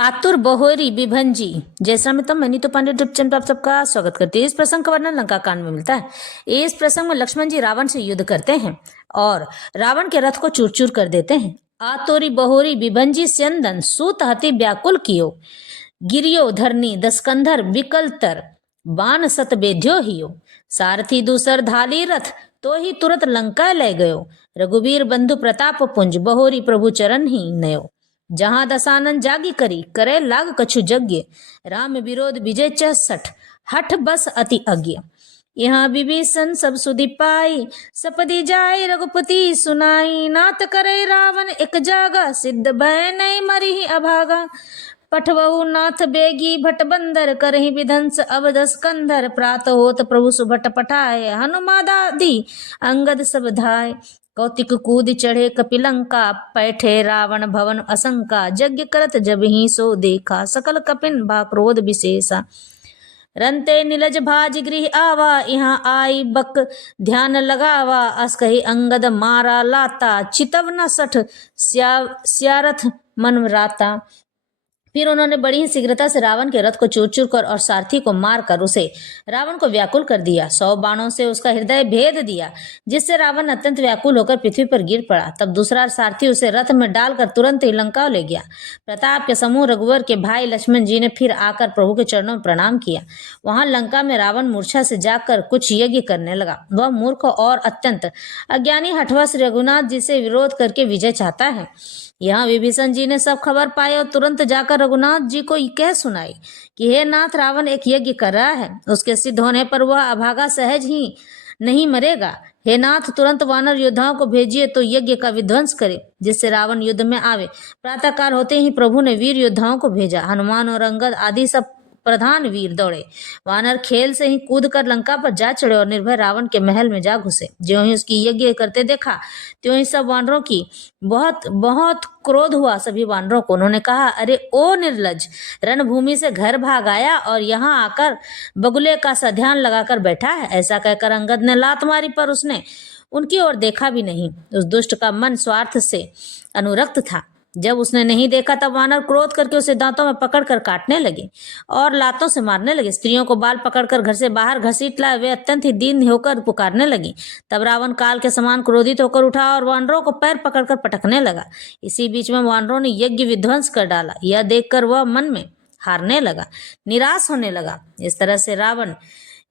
आतुर बहोरी बिभंजी जैसा में तो मैनी तो पांडे टिप चैनल पर आप सबका स्वागत करती है। इस प्रसंग का वर्णन लंका कांड में मिलता है। इस प्रसंग में लक्ष्मण जी रावण से युद्ध करते हैं और रावण के रथ को चूर चूर कर देते हैं। आतोरी बहोरी बिभंजी स्यंदन सूत हति व्याकुल कियो, गिरियो धरनी दस्कंधर विकलतर बाण सत बेध्यो हियो, सारथी दूसर धाली रथ तो ही तुरंत लंका ले गयो, रघुवीर बंधु प्रताप पुंज बहोरी प्रभु चरण ही नयो, जहां दसानन जागी करी करे लाग कछु यज्ञ, राम विरोध विजय चसठ हठ बस अति अज्ञ, यहाँ विभीषण सब सुधि पाई सपदि जाय रघुपति सुनाई, नाथ करे रावण एक जागा सिद्ध भय नहीं मरी अभागा, पठवहु नाथ बेगी भट बंदर करहि विधंस अवदस कंधर, प्रात होत प्रभु सुभट पठाए हनुमादादि अंगद सब धाय, कौतिक कूद चढ़े कपिलंका पैठे रावण भवन असंका, यज्ञ करत जब ही सो देखा सकल कपिन भा क्रोध विशेषा, रंते नीलज भाज गृह आवा यहाँ आई बक ध्यान लगावा, अस कही अंगद मारा लाता चितव न सठ स्यारथ मन राता। फिर उन्होंने बड़ी ही शीघ्रता से रावण के रथ को चूर चूर कर और सारथी को मारकर उसे रावण को व्याकुल कर दिया। 100 बाणों से उसका हृदय भेद दिया, जिससे रावण अत्यंत व्याकुल होकर पृथ्वी पर गिर पड़ा। तब दूसरा सारथी उसे रथ में डालकर तुरंत ही लंका ले गया। प्रताप के समूह रघुवर के भाई लक्ष्मण जी ने फिर आकर प्रभु के चरणों में प्रणाम किया। वहां लंका में रावण मूर्छा से जाकर कुछ यज्ञ करने लगा। वह मूर्ख और अत्यंत अज्ञानी हठवश रघुनाथ जी से विरोध करके विजय चाहता है। यहाँ विभीषण जी ने सब खबर पाई और तुरंत जाकर रघुनाथ जी को कह सुनाई कि हे नाथ, रावण एक यज्ञ कर रहा है, उसके सिद्ध होने पर वह अभागा सहज ही नहीं मरेगा। हे नाथ, तुरंत वानर योद्धाओं को भेजिए तो यज्ञ का विध्वंस करे, जिससे रावण युद्ध में आवे। प्रातःकाल होते ही प्रभु ने वीर योद्धाओं को भेजा। हनुमान और अंगद आदि सब प्रधान वीर दौड़े। वानर खेल से ही कूद कर लंका पर जा चढ़े और निर्भय रावण के महल में जा घुसे। ज्यों ही उसकी यज्ञ करते देखा त्यों ही सब वानरों की बहुत बहुत क्रोध हुआ। सभी वानरों को उन्होंने कहा, अरे ओ निर्लज, रणभूमि से घर भाग आया और यहाँ आकर बगुले का सा ध्यान लगाकर बैठा है। ऐसा कहकर अंगद ने लात मारी, पर उसने उनकी ओर देखा भी नहीं। उस दुष्ट का मन स्वार्थ से अनुरक्त था। जब उसने नहीं देखा तब वानर क्रोध करके उसे दांतों में पकड़कर काटने लगे और लातों से मारने लगे। स्त्रियों को बाल पकड़कर घर से बाहर घसीट लाए। वे अत्यंत ही दीन होकर पुकारने लगी। तब रावण काल के समान क्रोधित होकर उठा और वानरों को पैर पकड़कर पटकने लगा। इसी बीच में वानरों ने यज्ञ विध्वंस कर डाला। यह देखकर वह मन में हारने लगा, निराश होने लगा। इस तरह से रावण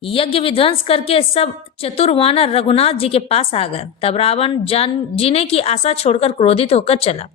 यज्ञ विध्वंस करके सब चतुर वानर रघुनाथ जी के पास आ गए। तब रावण जीने की आशा छोड़कर क्रोधित होकर चला।